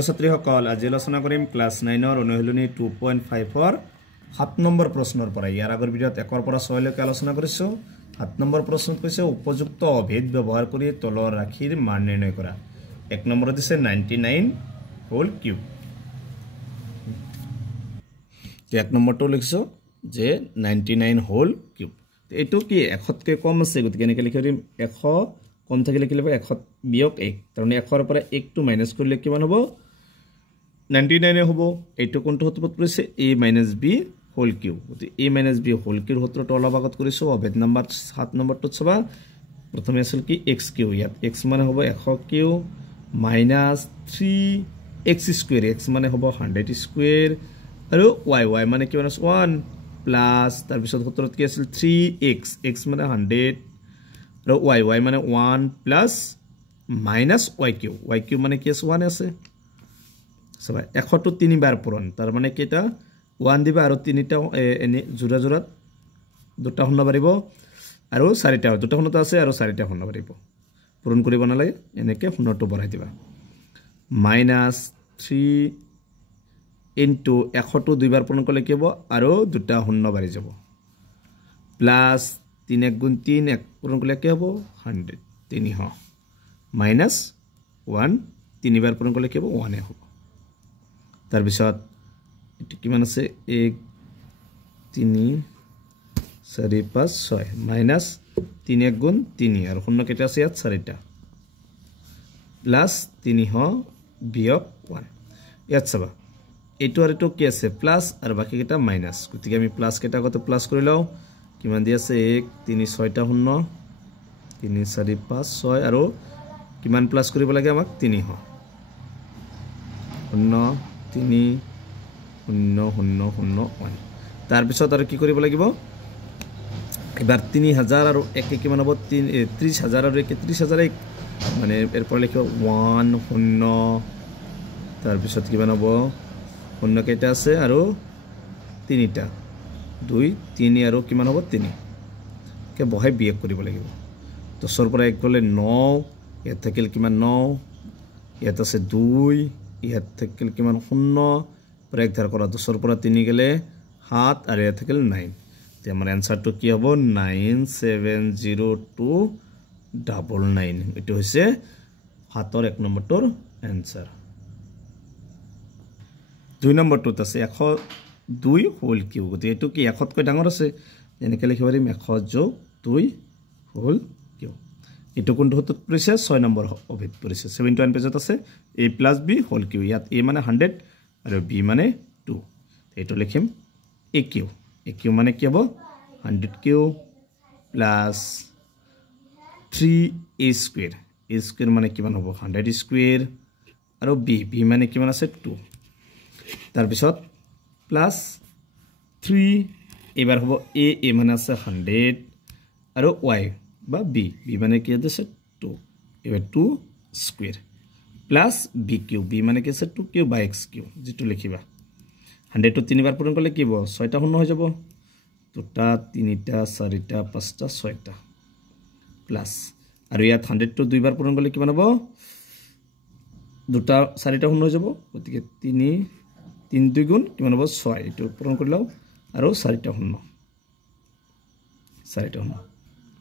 ছাত্ৰীসকল আজি আলোচনা কৰিম ক্লাছ 9 ৰ অনুশীলনী 2.5 ৰ 7 নম্বৰ প্ৰশ্নৰ পৰা ইয়াৰ আগৰ ভিডিঅ'ত 1 ৰ পৰা 6 লৈকে আলোচনা কৰিছো 7 নম্বৰ প্ৰশ্নত কৈছে উপযুক্ত অভেদ ব্যৱহাৰ কৰি তলৰ ৰাশিৰ মান নিৰ্ণয় কৰা 1 নম্বৰত দিছে 99 হোল কিউব 1 নম্বৰটো লিখছো যে 99 হোল কিউব এটো কি 100 কে কম আছে গতিকে এনেকৈ লিখি দিম 100 কম থাকিলে কি লিখব 100 বিয়োগ 1 তাৰমানে 100 ৰ পৰা 1 টো মাইনাস কৰিলে কিমান হ'ব 99 হ'ব এইটো কোনটো সূত্ৰত পৰিছে a - b হোল কিউব গতি a - b হোল কিউব সূত্ৰটো অলপ আগত কৰিছো অভেদ নম্বৰ 7 নম্বৰটো চাবা প্ৰথমে আছিল কি x কিউব ইয়াত x মানে হ'ব 100 cube minus 3x square x মানে হ'ব 100 স্কয়াৰ আৰু y মানে কিমান আছে 1 প্লাস তাৰ পিছত সূত্ৰত কি আছিল 3x x মানে 100 আৰু y মানে 1 প্লাস মাইনাস y কিউব মানে কি আছে 1 আছে সবাই 100 টো 3 বাৰ পূৰণ তাৰ মানে কেটা 1 দিবা আৰু 3টা এনে জোৰা জোৰাত দুটা শূন্য বাঢ়িব আৰু 4টা দুটা শূন্যটা আছে আৰু 4টা শূন্য বাঢ়িব পূৰণ কৰিব নালাগে এনেকে শূন্যটো বঢ়াই দিবা মাইনাস 3 ইনটু 100 টো দুইবাৰ পূৰণ কৰিলে কি হ'ব আৰু দুটা শূন্য বাঢ়ি যাব প্লাস 3 1 গুণ 3 1 পূৰণ কৰিলে কি হ'ব 100 300 মাইনাস 1 তিনিবাৰ পূৰণ কৰিলে কি হ'ব 1 হ'ব তাৰ পিছত এটো কিমান আছে 1 3 4 5 6 মাইনাস 3 1 গুণ 3 আৰু শূন্য কেটা আছে ইয়াত 4টা প্লাস 300 বিয়োগ 1 ইয়াত চাবা এটো আৰু এটো কি আছে প্লাস আৰু বাকি কেটা মাইনাস গতিকে আমি প্লাস কেটা কত প্লাস কৰি লও কিমান দি আছে 1 3 6টা শূন্য 3 4 5 6 আৰু কিমান প্লাস কৰিব লাগে আমাক 300 শূন্য 3 0 0 0 1 তাৰ পিছত আৰু কি কৰিব লাগিব এবাৰ 3000 আৰু 1 কিমান হ'ব 30000 আৰু 31000 মানে এৰ পৰা লিখিব 1 0 তাৰ পিছত কিমান হ'ব শূন্য কেটা আছে আৰু 3টা 2 3 আৰু কিমান হ'ব 3 কে বহাই বিয়োগ কৰিব লাগিব 10 ৰ পৰা 1 গলে 9 ইয়াত থাকিল কিমান 9 ইয়াত আছে 2 ইয়াত থাকিল কিমান 0 পৰা 1 ধাৰ কৰা 10 ৰ পৰা 3 গলে 7 আৰু ইয়াত থাকিল 9 তে আমাৰ আনসাৰটো কি হ'ব 970299 এটো হৈছে 7 ৰ 1 নম্বৰটোৰ আনসাৰ 2 নম্বৰটোত আছে 102 হোল কিউব গতি এটো কি 100 কৈ ডাঙৰ আছে এনেকৈ লিখিব পাৰিম 100 + 2 হোল কিউব এটো কোনটো সূত্ৰত পৰিছে 6 নম্বৰ অভেদ পৰিছে 71 পেজত আছে a + b হোল কিউব ইয়াত a মানে 100 আৰু b মানে 2 এটো লিখিম a কিউব মানে কি হ'ব 100 কিউব প্লাস 3a স্কয়াৰ মানে কিমান হ'ব 100 স্কয়াৰ আৰু b মানে কিমান আছে 2 তাৰ পিছত প্লাস 3 এবাৰ হ'ব a মানে আছে 100 আৰু y বা b মানে কি আছে 2 এবাৰ 2 স্কয়াৰ প্লাস b কিউব মানে কি আছে 2 কিউব বাই x কিউব যেটো লিখিবা 100 টো 3 বাৰ পূৰণ কৰিলে কি হ'ব 6টা শূন্য হৈ যাব 2টা 3টা 4টা 5টা 6টা প্লাস আৰু ইয়াত 100 টো দুইবাৰ পূৰণ কৰিলে কিমান হ'ব 2টা 4টা শূন্য হৈ যাব গতিকে 3 2 গুণ কিমান হ'ব 6 এটো পূৰণ কৰি লও আৰু 4টা শূন্য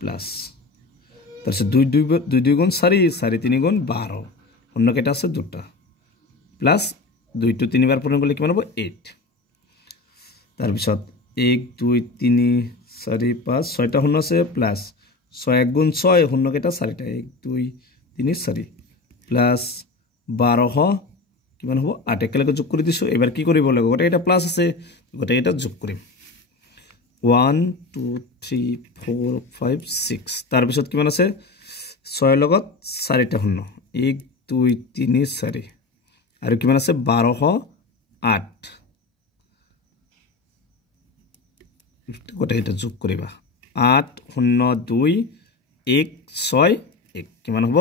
প্লাস তাৰপিছত 2 গুণ 4 4 3 গুণ 12 শূন্য কেটা আছে 2টা প্লাস 2 টো 3 বাৰ পূৰণ কৰিলে কিমান হ'ব 8 তাৰপিছত 1 2 3 4 5 6টা শূন্য আছে প্লাস 6 1 গুণ 6 শূন্য কেটা 4টা 1 2 3 4 প্লাস 12 কিমান হ'ব 8 একেলগে যোগ কৰি দিছো এবাৰ কি কৰিব লাগিব গোটেই এটা প্লাস আছে গোটেই এটা যোগ কৰিম 1 2 3 4 5 6 তাৰ পিছত কিমান আছে 6 লগত 4টা শূন্য 1 2 3 4 আৰু কিমান আছে 1208 গোটেই এটা যোগ কৰিবা 8 0 2 1 6 1 কিমান হ'ব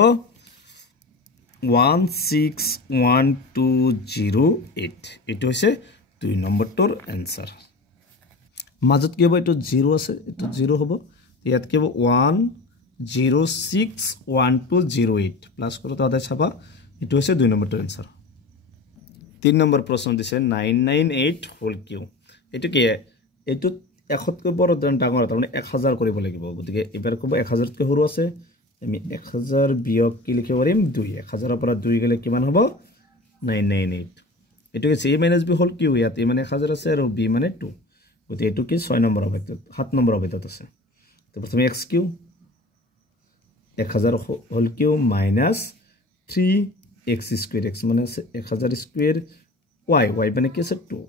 161208 এটো হৈছে 2 নম্বৰটোৰ আনসাৰ মাজত কি হ'ব এটো 0 আছে এটো 0 হ'ব ইয়াত কি হ'ব 10611208 প্লাস কৰি তাতে চাবা এটো হৈছে 2 নম্বৰটোৰ আনসাৰ 3 নম্বৰ প্ৰশ্ন দিছে 998 হোল কিউ এটো কি এটো 100 কৈ বড় ডাঙৰ তাৰমানে 1000 কৰিব লাগিব গতিকে এবাৰ কব 1000 কৈ সৰু আছে আমি 1000 বিয়োগ কি লিখিব পাৰিম 2 1000 পৰা 2 গলে কিমান হ'ব 998 এটো কি a - b হোল কিউ ইয়াত a মানে 1000 আছে আৰু b মানে 2 গতিকে এটো কি 6 নম্বৰ অবজেক্ট 7 নম্বৰ অবজেক্ট আছে তো প্ৰথমে x cube 1000 whole cube minus 3x square x মানে 1000 স্কয়ার y মানে কি আছে 2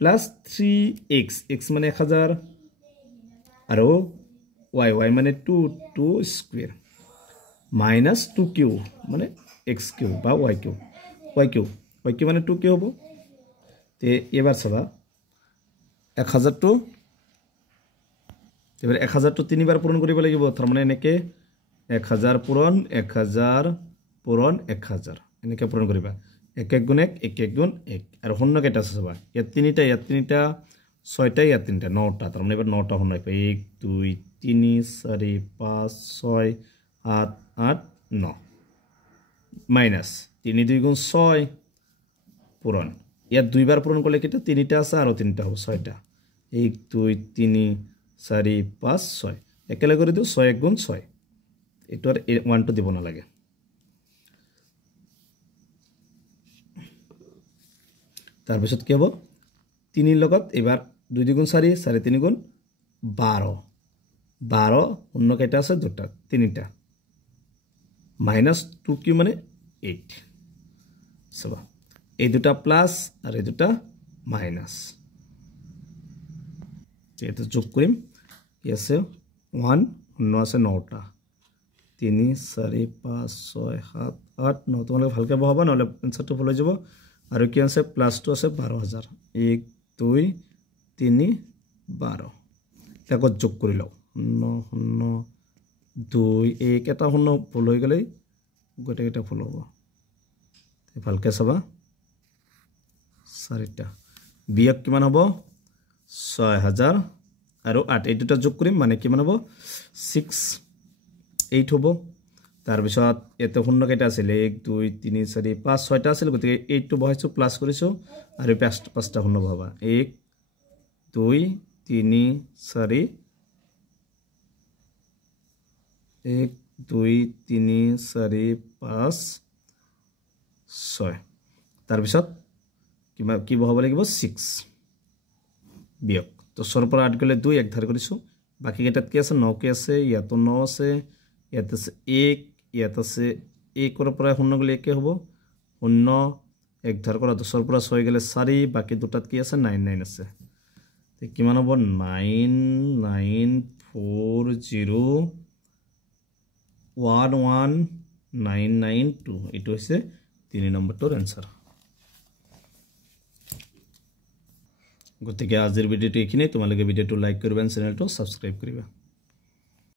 প্লাস 3x x মানে 1000 আৰু y মানে 2 স্কয়ার মাইনাস 2q মানে xq বা yq মানে 2q হ'ব তে এবাৰ চাবা 1000 টো এবাৰ 1000 টো তিনিবাৰ পূৰণ কৰিব লাগিব তাৰ মানে এনেকে 1000 পূৰণ 1000 পূৰণ 1000 এনেকে পূৰণ কৰিবা 1 গুণ 1 1 গুণ 1 আৰু শূন্য কেইটা আছে চাবা ইয়াত তিনিটা 6টা ইয়াত তিনিটা 9টা তাৰ মানে এবাৰ 9টা শূন্য 1 2 3 4 5 6 7 8 9 মাইনাস 3 2 গুণ 6 পূৰণ ইয়াত দুইবাৰ পূৰণ কৰিলে কিটা তিনিটা আছে আৰু তিনিটা হ'ব 6টা 1 2 3 4 5 6 একেলগে কৰি দিও 6 1 গুণ 6 এটো আর 1 টো দিব না লাগে তার পিছত কি হ'ব 3 লগত এবাৰ 2 2 গুণ 4 4 3 গুণ 12 12 অন্য কেইটা আছে দুটা তিনিটা মাইনাস 2q মানে 8 সবা এই দুটা প্লাস আর এই দুটা মাইনাস যেটা যোগ কৰিম কি আছে 1 অন্য আছে 9টা 3 4 5 6 7 8 9 তোমালোকে ভালকে বহাবা নহলে আনসারটো ভুল হৈ যাব আৰু কি আছে প্লাস 2 আছে 12000 1 2 3 12 তাকত যোগ কৰি লও 9 2 1 এটা শূন্য ভুল হৈ গলে গোটেইটা ভুল হ'ব ভালকে চাবা 4টা বিয়োগ কিমান হ'ব 6000 আৰু 8 এই দুটা যোগ কৰিম মানে কিমান হ'ব 6 8 হ'ব তাৰ পিছত এতে শূন্য কেইটা আছিল 1 2 3 4 5 6টা আছিল গতিকে 8 টো বহাইছো প্লাস কৰিছো আৰু পাঁচটা শূন্য বহাবা 1 2 3 4 1 2 3 4 5 6 তাৰ পিছত কি বহাব লাগিব 6 বিয়োগ তো 6 পৰা 8 গলে 2 এক ধাৰ কৰিছো বাকি কেইটাত কি আছে 9 কে আছে ইয়াতো 9 আছে ইয়াত আছে 1 ইয়াত আছে 1 ৰ পৰা শূন্য গলে 1 হ'ব শূন্য এক ধাৰ কৰা 10 ৰ পৰা 6 গলে 4 বাকি দুটাত কি আছে 9 9 আছে তে কিমান হ'ব 9940119992 এটো হৈছে 3 নম্বৰটোৰ আনসাৰ গতিকে আজিৰ ভিডিওটো এখিনে তোমালোকে ভিডিওটো লাইক কৰিবা চেনেলটো সাবস্ক্ৰাইব কৰিবা